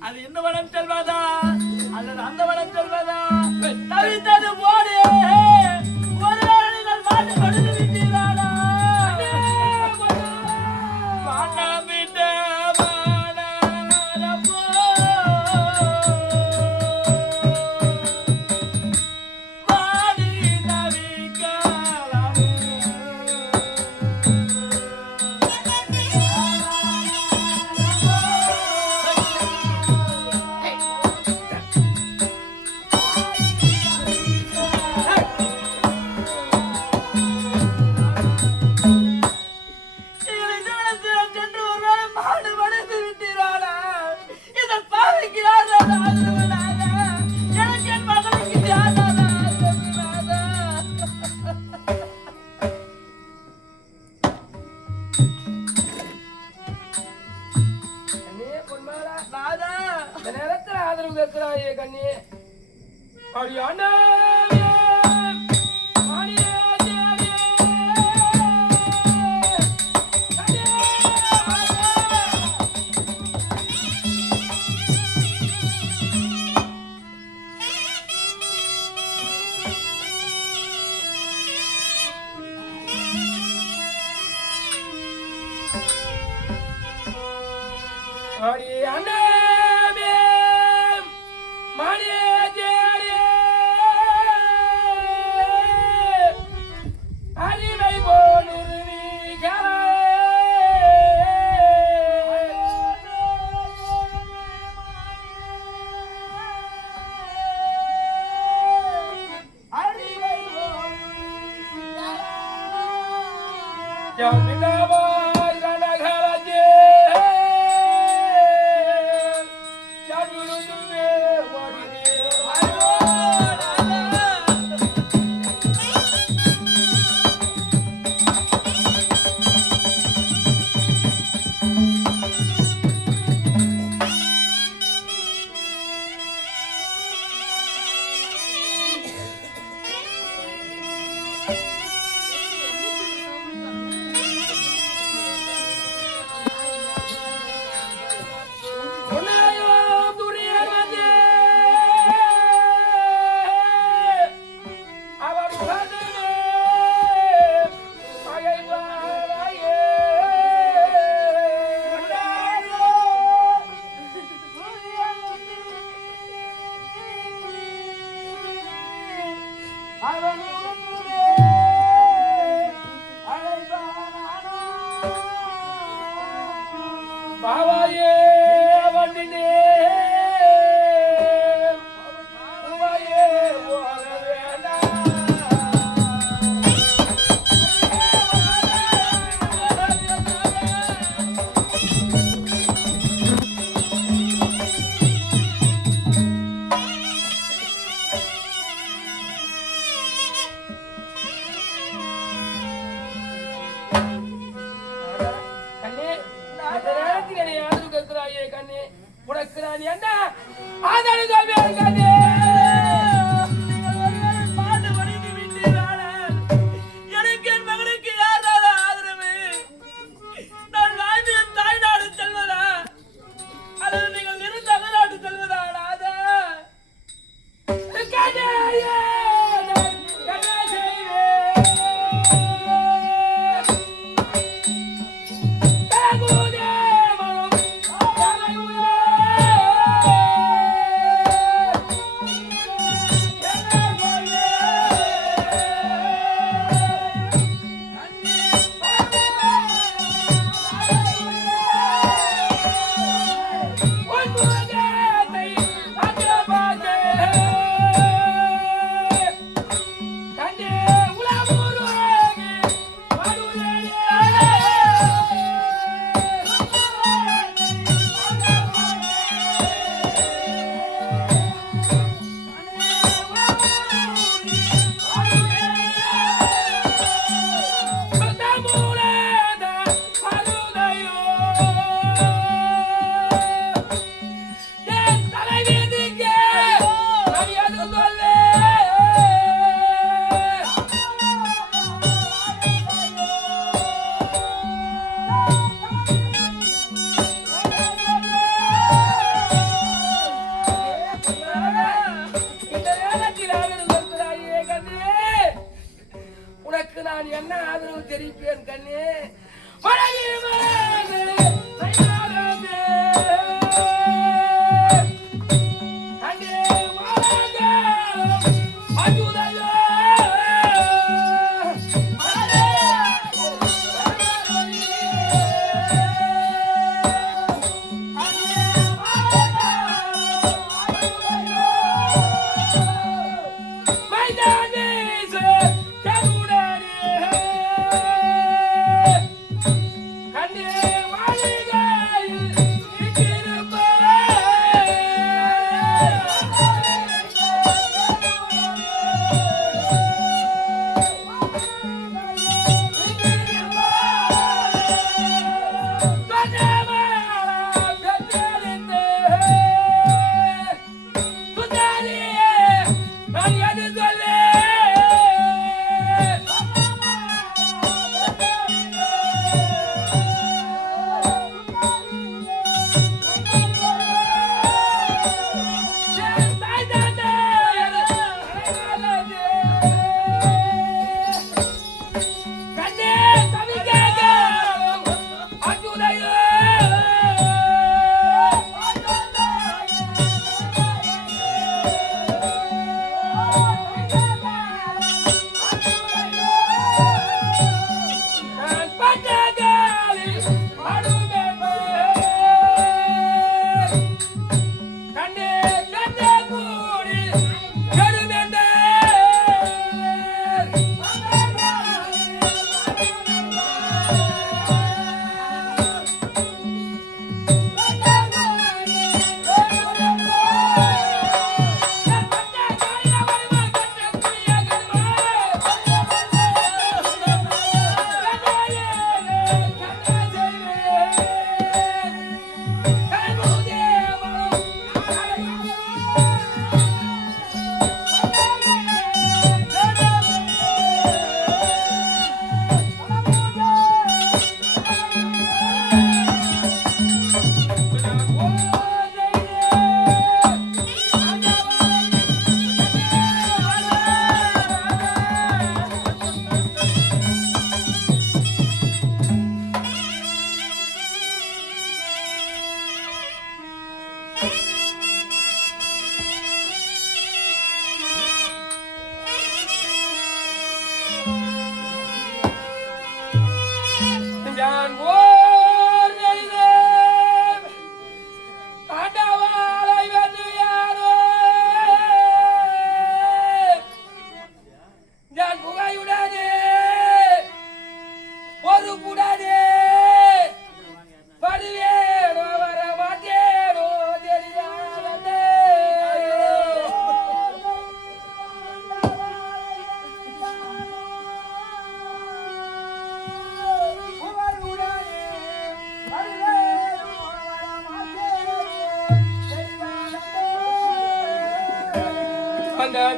அது இந்த வனம் செல்வதா அல்லது அந்த வனம் செல்வதா தவித்தது போதே ஒரு நாள் மாட்டு கொடுத்து விட்டீராடா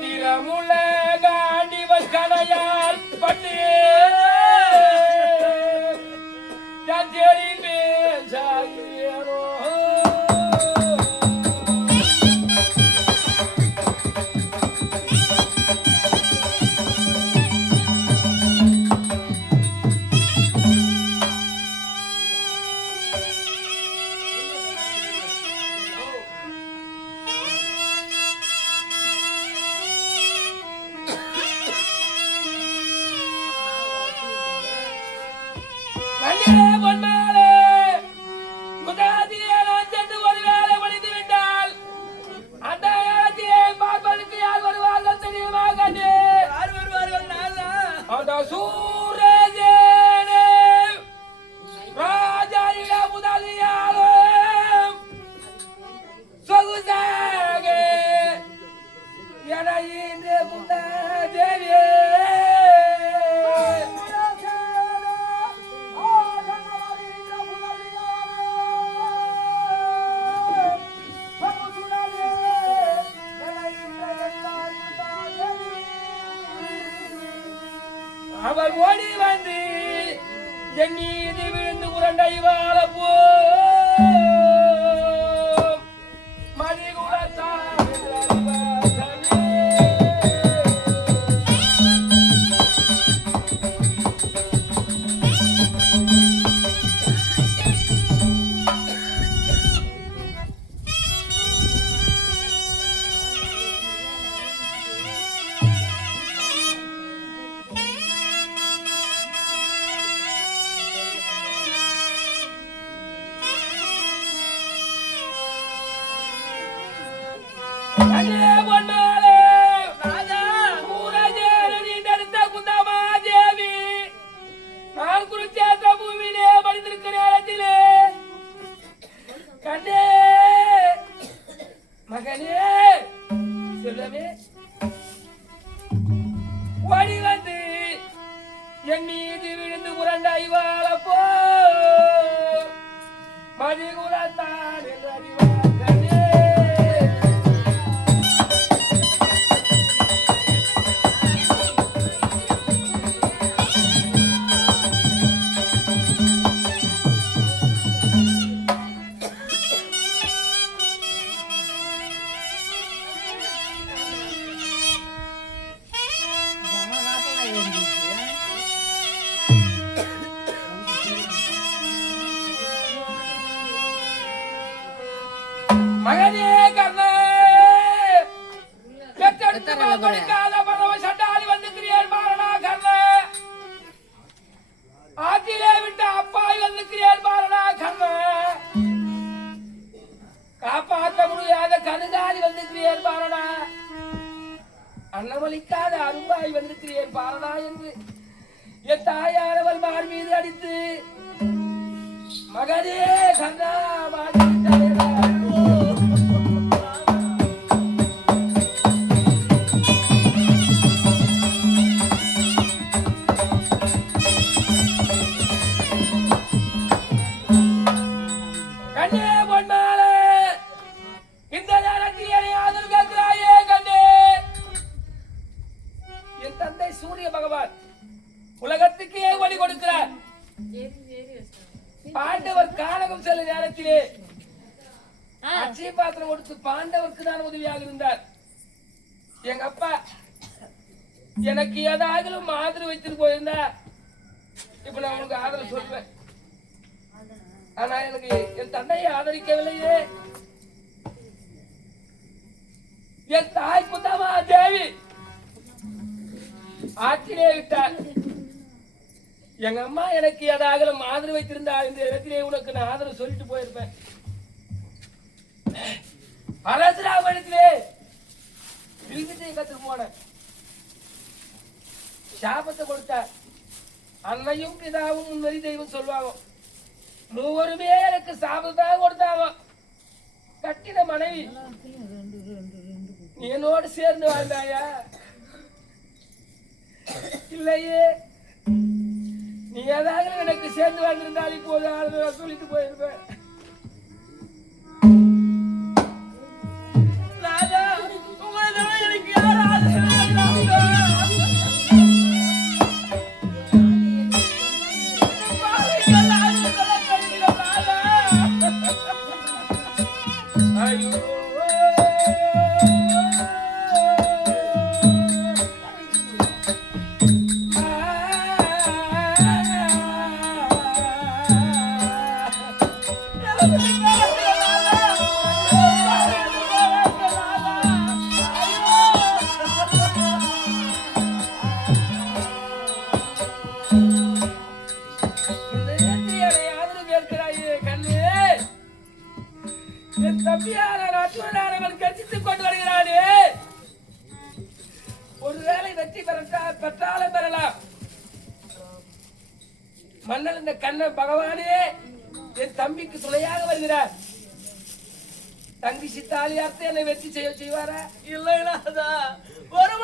வீரமுள்ள காண்டிவன் கணையால் பட்டு தேரின் மேல் சாகியனோ அவர் ஓடி வந்து என் மீது விழுந்து உரண்டை வாழப்போ என் மீது விழுந்து உரண்டாய் வாழப்போ மகனே கண்ணே பெற்றெடுத்து கொடுக்காத பரவ சண்டாளி வந்துக்கிறேன் பாரடா கண்ணே ஆற்றிலே விட்டு அப்பாய் வந்துக்கிறேன் பாரடா கண்ணே காப்பாற்ற முடியாத கருங்காலி வந்துக்கிறேன் பாரடா அன்னமளிக்காத அரும்பாய் வந்துக்கிறேன் பாரடா என்று என் தாயானவள் மார் மீது அடித்து மகனே கண்ணா கண்ணே பொன்மாலே இந்த நேரத்தில் என்னை ஆதரவு கேட்கிறாயே கண்ணே என் தந்தை சூரிய பகவான் உலகத்துக்கே ஒளி கொடுக்கிறார் பாண்டவர் கானகம் செல்ல நேரத்திலே அட்சய பாத்திரம் கொடுத்து பாண்டவருக்கு தான் உதவியாக இருந்தார் எங்க அப்பா எனக்கு ஏதாவது ஆதரவு வைத்துட்டு போயிருந்தா இப்ப நான் உனக்கு ஆதரவு சொல்றேன் ஆனா எனக்கு என் தந்தையை ஆதரிக்கவில்லையே என் தாய் புத்தமா தேவி ஆற்றிலே விட்டார் எங்க அம்மா எனக்கு ஏதாவது ஆதரவு வைத்திருந்தா இந்த இடத்திலே உனக்கு நான் ஆதரவு சொல்லிட்டு போயிருப்பேன் பரசுராமணத்திலே வில்வித்தை கத்துட்டு போனேன் சாபத்தை கொடுத்தார் அன்னையும் பிதாவும் முன்வரி தெய்வம் சொல்லுவாங்க மூவருமே எனக்கு சாபத்தாக கொடுத்தாங்க கட்டின மனைவி நீ என்னோடு சேர்ந்து வாழ்ந்தாயா இல்லையே நீ ஏதாவது எனக்கு சேர்ந்து வாழ்ந்திருந்தால் இப்போது ஆளுநர் சொல்லிட்டு போயிருப்பேன் எனக்கு யார் ஆதரவு ஒருவேளை வெற்றி பெற்றாலும் பெறலாம் மன்னன் இந்த கண்ணன் பகவானே என் தம்பிக்கு துணையாக வருகிறார் தங்கி சித்தாலியார்த்து என்னை வெற்றி செய்வாரா இல்லைனாதா ஒரு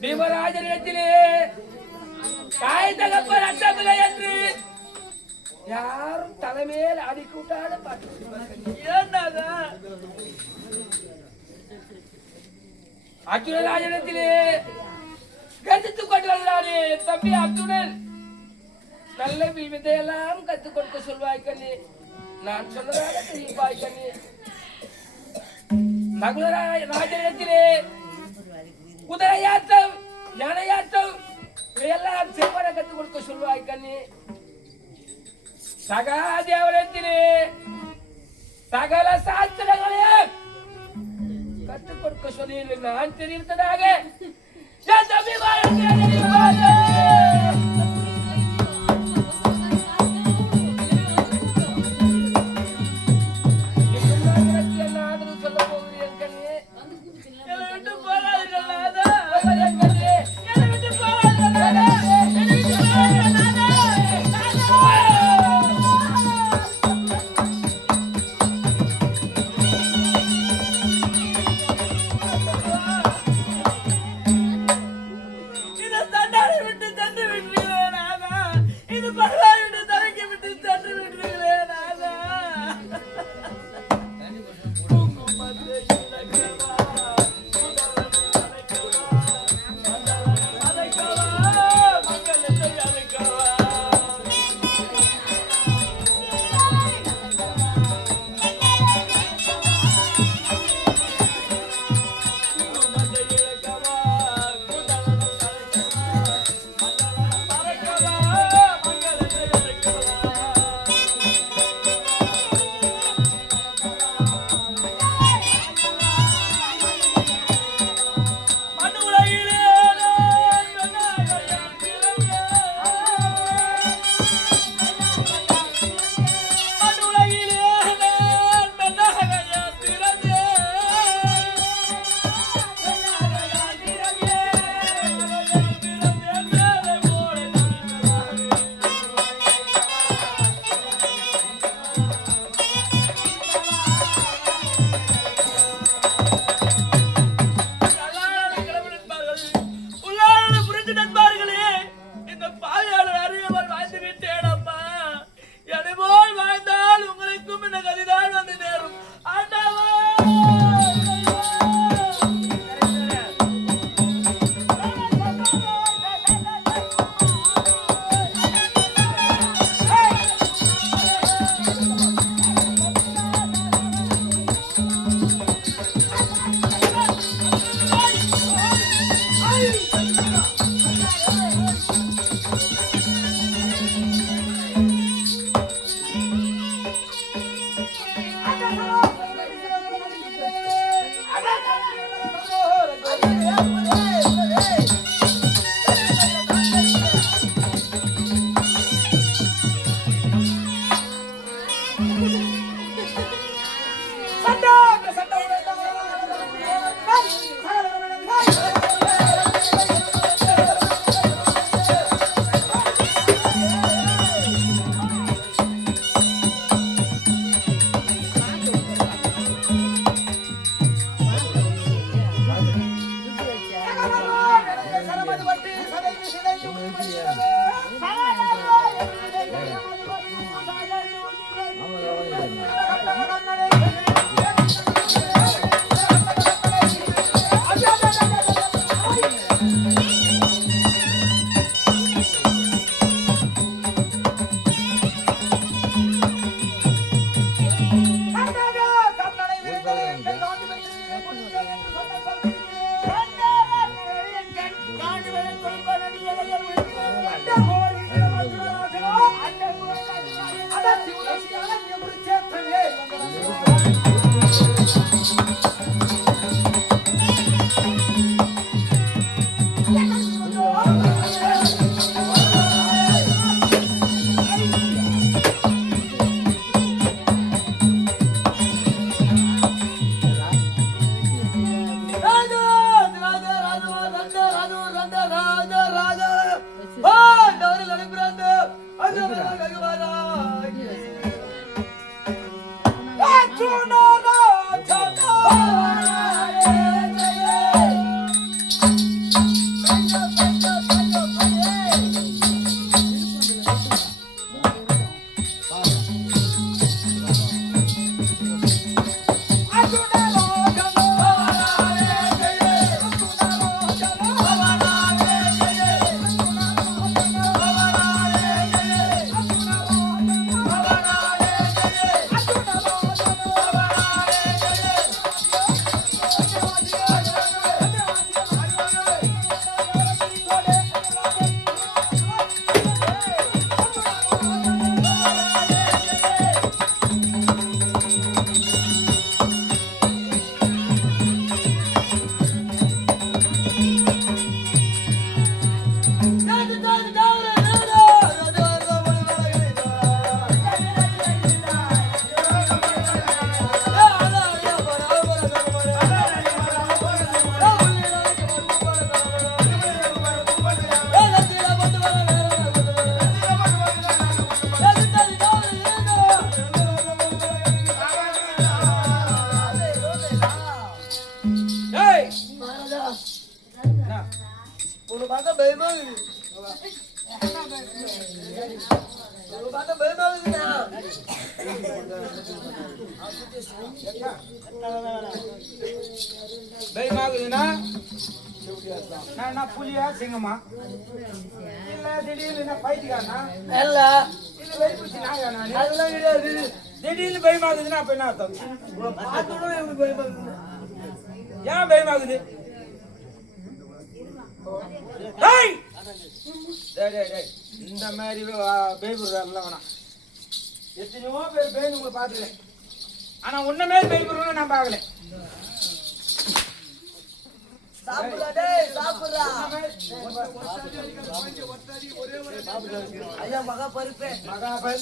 பீமராஜனிடத்திலே தாய் தகப்பன் அச்சமில்லை என்று யாரும் தலைமையில் அடிக்க விட்டாத பாட்டு ஏன்னாதா அர்ஜுனராஜனத்திலே கற்றுக் கொண்டு வருகிறாரே தம்பி அர்ஜுனன் நல்ல விதையெல்லாம் கற்றுக் கொடுக்க சொல்வாய் கண்ணி நான் சொன்னதாக தெரிவிப்பாய் கண்ணி நகுலராஜனத்திலே குதிரையாட்டம் யானையாட்டம் இதையெல்லாம் செவ்வர கற்றுக் கொடுக்க சொல்வாய் கண்ணி சகாதேவரத்திலே சகல சாஸ்திரங்களையும் கற்றுக் கொடுக்க சொல்லி நான் தெரிவித்ததாக என் தம்பி சொல்ல போகிறேன் என் கண்ணே என்னை விட்டு போகாதீர்கள் நாதா என் கண்ணே என்னை விட்டு போகாதீர்கள் நாதா என்னை விட்டு போகாதீர்கள் நாதா இது தண்டாரை விட்டு தந்து விட்டுறீங்களே நாதா இது பரவாய் விட்டு தரைக்கு விட்டு தந்து விட்டுறீங்களே நாதா ஆமா பார்த்தா பயமாகுதுண்ணா. பயமாகுதுன்னா நான் என்ன புலியா சிங்கமா இல்ல திடீர்னு என்ன பைத்தியக்காரனா இல்ல, இல்ல வெளிப்பூச்சி நாயா நானு அதெல்லாம் கிடையாது. திடீர்னு பயமாகுதுன்னா அப்ப என்ன அர்த்தம் உங்களை பார்த்த உடனே எனக்கு பயமாகுதுண்ணா. ஏன் பயமாகுது டேய்! டேய், டேய், டேய். இந்த மாதிரி பயப்படுறாருல வேணாம் எத்தனையோ பேர் பயந்து உங்களை பார்த்துக்கிறேன் ஆனா உன்ன மாதிரி பயப்படுறவங்க நான் பார்க்கல சாப்பிடுறா டேய், சாப்பிடுறா. ஐயா மகா பருப்பே. மகாபல்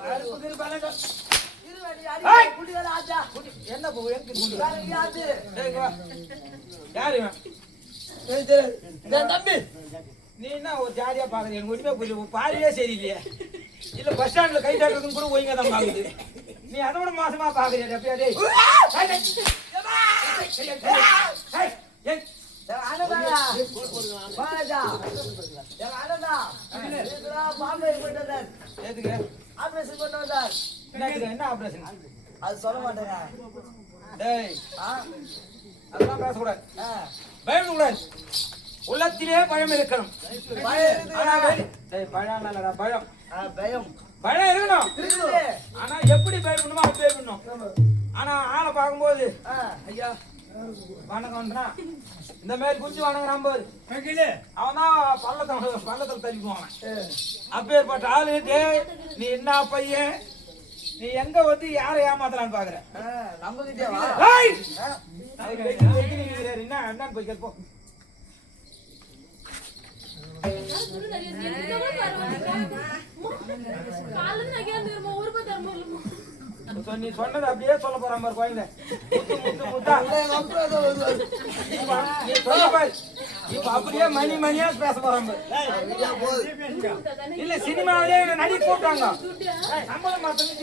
பருப்புக்கு பலகம். இருவேடி அடி ஏய்! குடிகார ஆச்சா. என்ன போ எங்க குண்டு? வேற எங்கேயாச்சு? டேய், இங்க வா. யாரு இவன்? சரி, சரி. என் தம்பி. நீ என்ன ஒரு ஜாலியா பாக்குற எனக்கு ஒண்ணுமே புரியல உன் பாரியே சரியில்லையே இல்ல பஸ் ஸ்டாண்ட்ல கை தாட்டுறதும் கூட ஒழுங்கா தான் பாக்குது நீ அதை விட மோசமா பாக்குறியா அப்படியா டேய் ஏய், ஏய், ஏய். என் அண்ணன்தாடா. வாடா. என் அண்ணன்தா. இதுடா பாம்பே போட்டதார். எதுக்கு ஆபரேஷன் பண்ண வந்தார். என்ன ஆபரேஷன் அது சொல்ல மாட்டேங்க. டேய் ஆ? அதெல்லாம் பேசக்கூடாது ஆ. பயப்படக்கூடாது உள்ளத்திலே பயம் இருக்கணும் பயம் ஆனா இருக்குதா? டேய் பயம் இல்லடா பயம் ஆ, பயம். பயம் இருக்கணும் இருக்குது. ஆனா எப்படி பயப்படணுமோ அப்படி பயப்படணும் ஆனா ஆளை பார்க்கும்போது ஆ. ஐயா வணக்கம்ன்றா இந்த மாதிரி குச்சி வணங்குறான் பாரு அவன் தான் பள்ளத்தில் தள்ளிக்குவான் அப்பேற்பட்ட ஆளு டேய் நீ என்ன பையன் நீ எங்க வந்து யாரை ஏமாத்தலான்னு பாக்குற ஆ, நம்ம கிட்டேவா? ஏய்! அதுக்கு வெக்கி நிக்கிறாரு. என்னன்னு போய் கேட்போம் நீ சொன்னது அப்படியே சொல்ல போறான் பாரு குழந்தை முத்து முத்தா எங்க அப்பா தான் வருவாரு. நீ சொல்ல பாரு இப்ப அப்படியே மணியா பேச போறான் பாரு ஐயா, போது. இல்ல சினிமாவிலே நடி கூப்பிட்டாங்க சம்பளம் மாத்தணும்